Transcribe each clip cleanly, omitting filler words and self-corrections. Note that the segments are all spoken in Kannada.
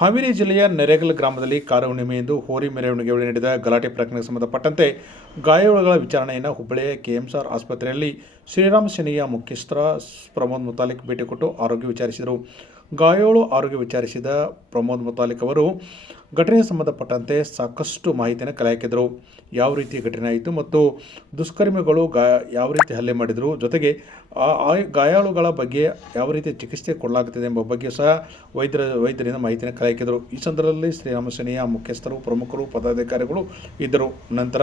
ಹಾವೇರಿ ಜಿಲ್ಲೆಯ ನೆರೆಗಲ್ ಗ್ರಾಮದಲ್ಲಿ ಕಾರ ಹುಣ್ಣಿಮೆಯಂದು ಹೋರಿ ಮೆರವಣಿಗೆ ವೇಳೆ ನಡೆದ ಗಲಾಟೆ ಪ್ರಕರಣಕ್ಕೆ ಸಂಬಂಧಪಟ್ಟಂತೆ ಗಾಯಾಳುಗಳ ವಿಚಾರಣೆಯನ್ನು ಹುಬ್ಬಳ್ಳಿಯ ಕೆಎಂಆರ್ ಆಸ್ಪತ್ರೆಯಲ್ಲಿ ಶ್ರೀರಾಮ್ ಸೇನೆಯ ಮುಖ್ಯಸ್ಥ ಪ್ರಮೋದ್ ಮುತಾಲಿಕ್ ಭೇಟಿ ಕೊಟ್ಟು ಆರೋಗ್ಯ ವಿಚಾರಿಸಿದರು. ಗಾಯಾಳು ಆರೋಗ್ಯ ವಿಚಾರಿಸಿದ ಪ್ರಮೋದ್ ಮುತಾಲಿಕ್ ಅವರು ಘಟನೆಗೆ ಸಂಬಂಧಪಟ್ಟಂತೆ ಸಾಕಷ್ಟು ಮಾಹಿತಿಯನ್ನು ಕಲೆ ಹಾಕಿದರು. ಯಾವ ರೀತಿ ಘಟನೆ ಆಯಿತು ಮತ್ತು ದುಷ್ಕರ್ಮಿಗಳು ಯಾವ ರೀತಿ ಹಲ್ಲೆ ಮಾಡಿದರು, ಜೊತೆಗೆ ಗಾಯಾಳುಗಳ ಬಗ್ಗೆ ಯಾವ ರೀತಿ ಚಿಕಿತ್ಸೆ ಕೊಡಲಾಗುತ್ತಿದೆ ಎಂಬ ಬಗ್ಗೆ ಸಹ ವೈದ್ಯರಿಂದ ಮಾಹಿತಿಯನ್ನು ಕಲೆ ಹಾಕಿದರು. ಈ ಸಂದರ್ಭದಲ್ಲಿ ಶ್ರೀರಾಮ ಸೇನೆಯ ಮುಖ್ಯಸ್ಥರು, ಪ್ರಮುಖರು, ಪದಾಧಿಕಾರಿಗಳು ಇದ್ದರು. ನಂತರ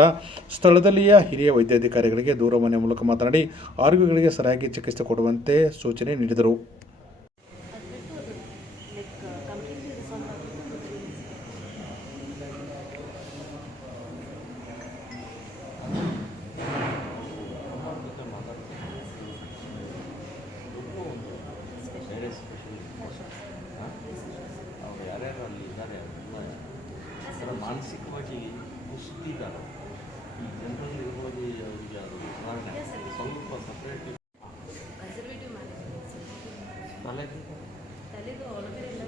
ಸ್ಥಳದಲ್ಲಿಯ ಹಿರಿಯ ವೈದ್ಯಾಧಿಕಾರಿಗಳಿಗೆ ದೂರವಾಣಿ ಮೂಲಕ ಮಾತನಾಡಿ ಆರೋಗ್ಯಗಳಿಗೆ ಸರಿಯಾಗಿ ಚಿಕಿತ್ಸೆ ಕೊಡುವಂತೆ ಸೂಚನೆ ನೀಡಿದರು. ಯಾರ್ಯಾರು ಅಲ್ಲಿ ಇದ್ದಾರೆ ಅದರ ಮಾನಸಿಕವಾಗಿ ಕುಸಿದಿದ್ದಾರೆ. ಈ ಜನರಲ್ಲಿ ಇರ್ಬೋದು, ಅವರಿಗೆ ಅದು ಉದಾಹರಣೆ ಸ್ವಲ್ಪ ಸಪ್ರೇಟ್ ತಲೆದು ಒಳಗಡೆ ಎಲ್ಲ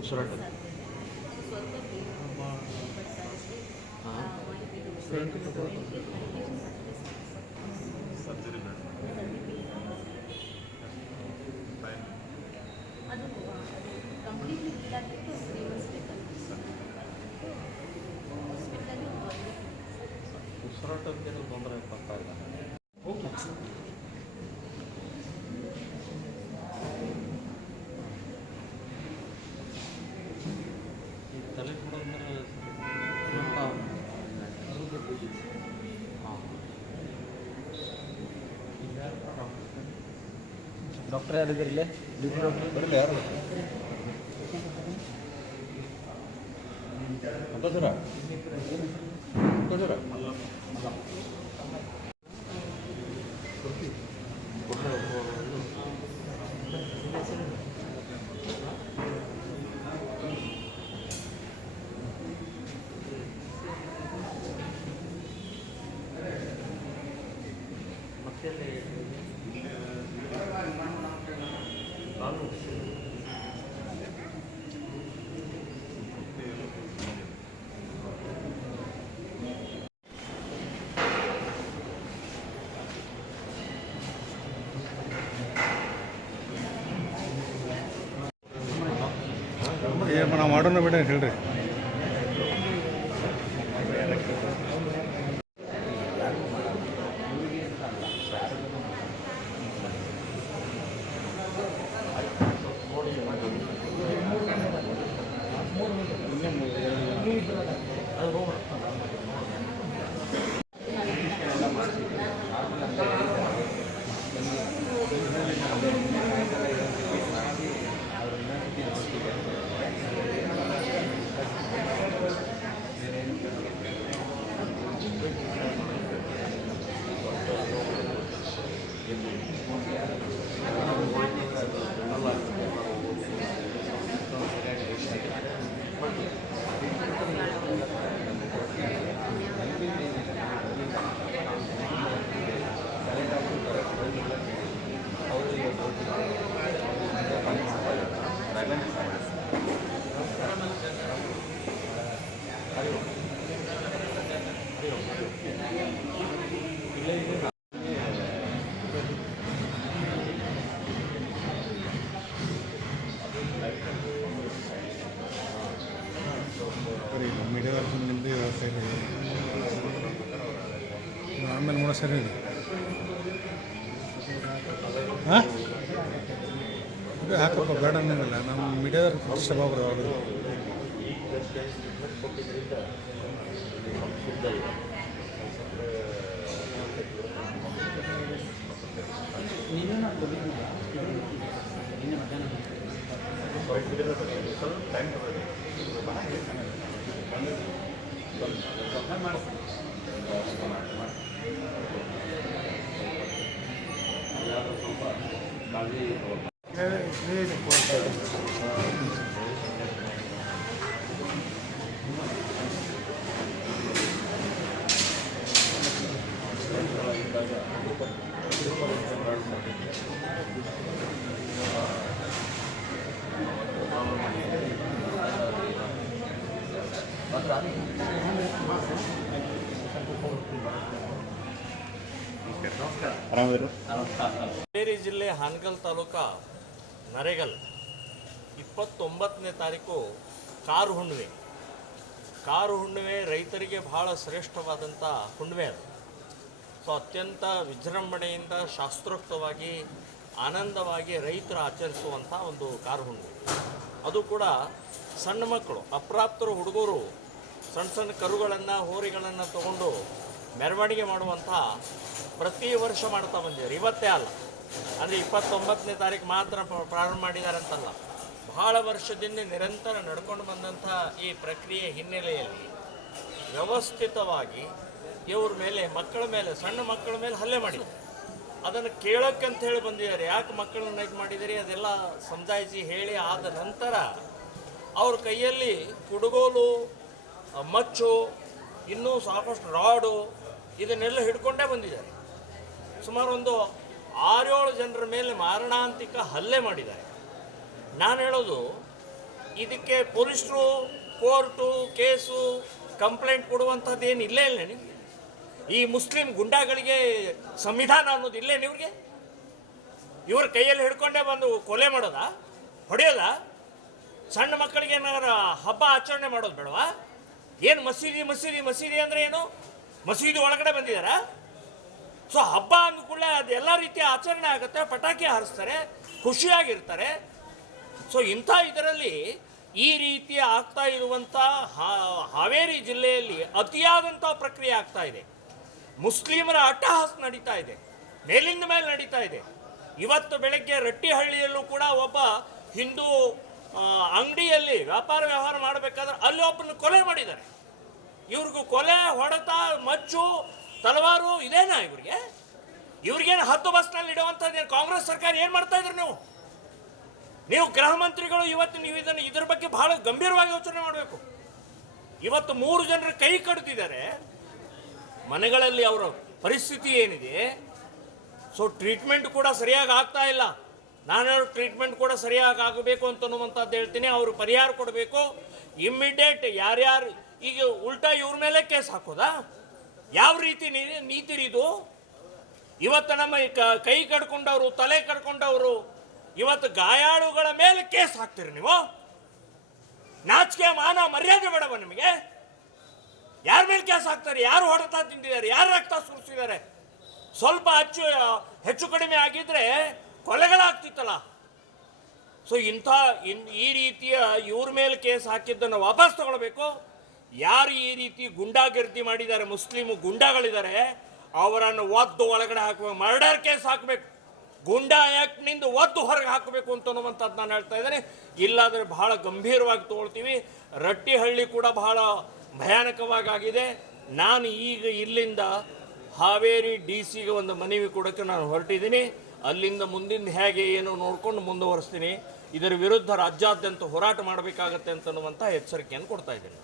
ಉಸಿರಾಟ ಅದು ಕಂಪ್ಲೀಟ್ಲಿ ಇದಾಗಿತ್ತು. 3 months ಹಾಸ್ಪಿಟಲಲ್ಲಿ ಉಸಿರಾಟಕ್ಕೆ ತೊಂದರೆ ಬರ್ತಾ ಇಲ್ಲ. ಈ ತಲೆ ಕೊಡೋದ್ರೆ ಸ್ವಲ್ಪ ಡಾಕ್ಟರ್ ಯಾರಿದ್ದಾರೆ ಇಲ್ಲೇ? ಡ್ಯೂಟಿ ಡಾಕ್ಟರ್ ಬರಲ್ಲ ಯಾರು? ನಾವು ಮಾಡೋಣ ಬೇಡ ಹೇಳ್ರಿ. ಮೀಡಿಯಾದವ್ರು ನಿಮ್ಮದು ಸರಿ ಆಮೇಲೆ ನೋಡೋ ಸರಿ ಇದೆ. ಹಾಂ ಇದು ಹಾಕಪ್ಪ ಬೇಡ ಅನ್ನಂಗಿಲ್ಲ. ನಮ್ಮ ಮೀಡಿಯಾದವ್ರು ಸಭಾಬ್ರು ಅವರು ಕಾಳಜಿ ಹಾವೇರಿ ಜಿಲ್ಲೆ ಹಾನಗಲ್ ತಾಲೂಕಾ ನರೇಗಲ್ 29ನೇ ತಾರೀಕು ಕಾರು ಹುಣ್ಣಿಮೆ ರೈತರಿಗೆ ಬಹಳ ಶ್ರೇಷ್ಠವಾದಂಥ ಹುಣ್ಣಿಮೆ ಅದು. ಸೊ ಅತ್ಯಂತ ವಿಜೃಂಭಣೆಯಿಂದ ಶಾಸ್ತ್ರೋಕ್ತವಾಗಿ ಆನಂದವಾಗಿ ರೈತರು ಆಚರಿಸುವಂಥ ಒಂದು ಕಾರು ಹುಣ್ಣಿಮೆ. ಅದು ಕೂಡ ಸಣ್ಣ ಮಕ್ಕಳು ಅಪ್ರಾಪ್ತರು ಹುಡುಗರು ಸಣ್ಣ ಕರುಗಳನ್ನು ಹೋರಿಗಳನ್ನು ತಗೊಂಡು ಮೆರವಣಿಗೆ ಮಾಡುವಂಥ ಪ್ರತಿ ವರ್ಷ ಮಾಡ್ತಾ ಬಂದಿದ್ದಾರೆ. ಇವತ್ತೇ ಅಲ್ಲ, ಅಂದರೆ 29ನೇ ತಾರೀಕು ಮಾತ್ರ ಪ್ರಾರಂಭ ಮಾಡಿದ್ದಾರೆ ಅಂತಲ್ಲ, ಬಹಳ ವರ್ಷದಿಂದ ನಿರಂತರ ನಡ್ಕೊಂಡು ಬಂದಂಥ ಈ ಪ್ರಕ್ರಿಯೆ ಹಿನ್ನೆಲೆಯಲ್ಲಿ ವ್ಯವಸ್ಥಿತವಾಗಿ ಇವ್ರ ಮೇಲೆ ಸಣ್ಣ ಮಕ್ಕಳ ಮೇಲೆ ಹಲ್ಲೆ ಮಾಡಿದ್ದಾರೆ. ಅದನ್ನು ಕೇಳೋಕ್ಕಂತ ಹೇಳಿ ಬಂದಿದ್ದಾರೆ. ಯಾಕೆ ಮಕ್ಕಳನ್ನ ಇದು ಮಾಡಿದಿರಿ ಅದೆಲ್ಲ ಸಮಜಾಯಿಸಿ ಹೇಳಿ ಆದ ನಂತರ ಅವ್ರ ಕೈಯಲ್ಲಿ ಕುಡುಗೋಲು, ಮಚ್ಚು, ಇನ್ನೂ ಸಾಕಷ್ಟು ರಾಡು ಇದನ್ನೆಲ್ಲ ಹಿಡ್ಕೊಂಡೇ ಬಂದಿದ್ದಾರೆ. ಸುಮಾರು ಒಂದು 6-7 ಜನರ ಮೇಲೆ ಮಾರಣಾಂತಿಕ ಹಲ್ಲೆ ಮಾಡಿದ್ದಾರೆ. ನಾನು ಹೇಳೋದು, ಇದಕ್ಕೆ ಪೊಲೀಸರು ಕೋರ್ಟು ಕೇಸು ಕಂಪ್ಲೇಂಟ್ ಕೊಡುವಂಥದ್ದು ಏನು ಇಲ್ಲೇ ಇಲ್ಲ ನಿಮಗೆ. ಈ ಮುಸ್ಲಿಂ ಗುಂಡಾಗಳಿಗೆ ಸಂವಿಧಾನ ಅನ್ನೋದು ಇಲ್ಲೇ ಇವ್ರಿಗೆ. ಇವ್ರ ಕೈಯಲ್ಲಿ ಹಿಡ್ಕೊಂಡೇ ಬಂದು ಕೊಲೆ ಮಾಡೋದಾ, ಹೊಡೆಯೋದಾ? ಸಣ್ಣ ಮಕ್ಕಳಿಗೆ ಏನಾರ ಹಬ್ಬ ಆಚರಣೆ ಮಾಡೋದು ಬೇಡವಾ? ಏನು ಮಸೀದಿ ಅಂದರೆ ಏನು? ಮಸೀದಿ ಒಳಗಡೆ ಬಂದಿದ್ದಾರಾ? ಸೊ ಹಬ್ಬ ಅಂದ ಕೂಡಲೇ ಅದು ಎಲ್ಲ ರೀತಿಯ ಆಚರಣೆ ಆಗುತ್ತೆ, ಪಟಾಕಿ ಹಾರಿಸ್ತಾರೆ, ಖುಷಿಯಾಗಿರ್ತಾರೆ. ಸೊ ಇಂಥ ಇದರಲ್ಲಿ ಈ ರೀತಿ ಆಗ್ತಾ ಇರುವಂಥ ಹಾವೇರಿ ಜಿಲ್ಲೆಯಲ್ಲಿ ಅತಿಯಾದಂಥ ಪ್ರಕ್ರಿಯೆ ಆಗ್ತಾ ಇದೆ. ಮುಸ್ಲಿಮರ ಅಟ್ಟಹಾಸ ನಡೀತಾ ಇದೆ, ಮೇಲಿಂದ ಮೇಲೆ ನಡೀತಾ ಇದೆ. ಇವತ್ತು ಬೆಳಗ್ಗೆ ರಟ್ಟಿಹಳ್ಳಿಯಲ್ಲೂ ಕೂಡ ಒಬ್ಬ ಹಿಂದೂ ಅಂಗಡಿಯಲ್ಲಿ ವ್ಯವಹಾರ ಮಾಡಬೇಕಾದ್ರೆ ಅಲ್ಲಿ ಒಬ್ಬನ ಕೊಲೆ ಮಾಡಿದ್ದಾರೆ. ಇವ್ರಿಗೂ ಕೊಲೆ, ಹೊಡೆತ, ಮಚ್ಚು, ತಲವಾರು ಇದೇನಾ ಇವ್ರಿಗೇನು ಹತ್ತು ಬಸ್ನಲ್ಲಿ ಇಡುವಂಥದ್ದು ಕಾಂಗ್ರೆಸ್ ಸರ್ಕಾರ ಏನು ಮಾಡ್ತಾ ಇದ್ರು? ನೀವು ಗೃಹ ಮಂತ್ರಿಗಳು ಇವತ್ತು ನೀವು ಇದ್ರ ಬಗ್ಗೆ ಬಹಳ ಗಂಭೀರವಾಗಿ ಯೋಚನೆ ಮಾಡಬೇಕು. ಇವತ್ತು 3 ಜನರ ಕೈ ಕಡಿದಿದ್ದಾರೆ. ಮನೆಗಳಲ್ಲಿ ಅವರ ಪರಿಸ್ಥಿತಿ ಏನಿದೆ? ಸೊ ಟ್ರೀಟ್ಮೆಂಟ್ ಕೂಡ ಸರಿಯಾಗಿ ಆಗ್ತಾ ಇಲ್ಲ. ನಾನು ಟ್ರೀಟ್ಮೆಂಟ್ ಕೂಡ ಸರಿಯಾಗಿ ಆಗಬೇಕು ಅಂತನ್ನುವಂಥದ್ದು ಹೇಳ್ತೀನಿ. ಅವರು ಪರಿಹಾರ ಕೊಡಬೇಕು ಇಮ್ಮಿಡಿಯೇಟ್. ಯಾರ್ಯಾರು ಈಗ ಉಲ್ಟಾ ಇವ್ರ ಮೇಲೆ ಕೇಸ್ ಹಾಕೋದಾ? ಯಾವ ರೀತಿ ನೀತಿ ಇದು? ಇವತ್ತು ನಮ್ಮ ಕೈ ಕಡ್ಕೊಂಡವರು, ತಲೆ ಕಡ್ಕೊಂಡವರು, ಇವತ್ತು ಗಾಯಾಳುಗಳ ಮೇಲೆ ಕೇಸ್ ಹಾಕ್ತೀರಿ ನೀವು? ನಾಚಿಕೆ ಮಾನ ಮರ್ಯಾದೆ ಬೇಡವ ನಿಮಗೆ? ಯಾರ ಮೇಲೆ ಕೇಸ್ ಹಾಕ್ತಾರೆ? ಯಾರು ಹೊಡೆತ ತಿಂದಿದ್ದಾರೆ? ಯಾರು ರಕ್ತ ಸುರಿಸಿದ್ದಾರೆ? ಸ್ವಲ್ಪ ಹೆಚ್ಚು ಕಡಿಮೆ ಆಗಿದ್ರೆ ಕೊಲೆಗಳಾಗ್ತಿತ್ತಲ್ಲ. ಸೊ ಈ ರೀತಿಯ ಇವ್ರ ಮೇಲೆ ಕೇಸ್ ಹಾಕಿದ್ದನ್ನು ವಾಪಸ್ ತಗೊಳ್ಬೇಕು. ಯಾರು ಈ ರೀತಿ ಗುಂಡಾಗಿರ್ದಿ ಮಾಡಿದ್ದಾರೆ, ಮುಸ್ಲಿಮ್ ಗುಂಡಾಗಳಿದ್ದಾರೆ, ಅವರನ್ನು ಒದ್ದು ಒಳಗಡೆ ಹಾಕಬೇಕು. ಮರ್ಡರ್ ಕೇಸ್ ಹಾಕಬೇಕು, ಗುಂಡಾ ಆ್ಯಕ್ಟ್ನಿಂದ ಒದ್ದು ಹೊರಗೆ ಹಾಕಬೇಕು ಅಂತನ್ನುವಂಥದ್ದು ನಾನು ಹೇಳ್ತಾ ಇದ್ದೇನೆ. ಇಲ್ಲಾಂದರೆ ಬಹಳ ಗಂಭೀರವಾಗಿ ತಗೊಳ್ತೀವಿ. ರಟ್ಟಿಹಳ್ಳಿ ಕೂಡ ಬಹಳ ಭಯಾನಕವಾಗಿ ಆಗಿದೆ. ನಾನು ಈಗ ಇಲ್ಲಿಂದ ಹಾವೇರಿ DC ಒಂದು ಮನವಿ ಕೊಡೋಕ್ಕೆ ನಾನು ಹೊರಟಿದ್ದೀನಿ. ಅಲ್ಲಿಂದ ಮುಂದಿನ ಹೇಗೆ ಏನು ನೋಡ್ಕೊಂಡು ಮುಂದುವರಿಸ್ತೀನಿ. ಇದರ ವಿರುದ್ಧ ರಾಜ್ಯಾದ್ಯಂತ ಹೋರಾಟ ಮಾಡಬೇಕಾಗತ್ತೆ ಅಂತನ್ನುವಂಥ ಎಚ್ಚರಿಕೆಯನ್ನು ಕೊಡ್ತಾ ಇದ್ದೀನಿ.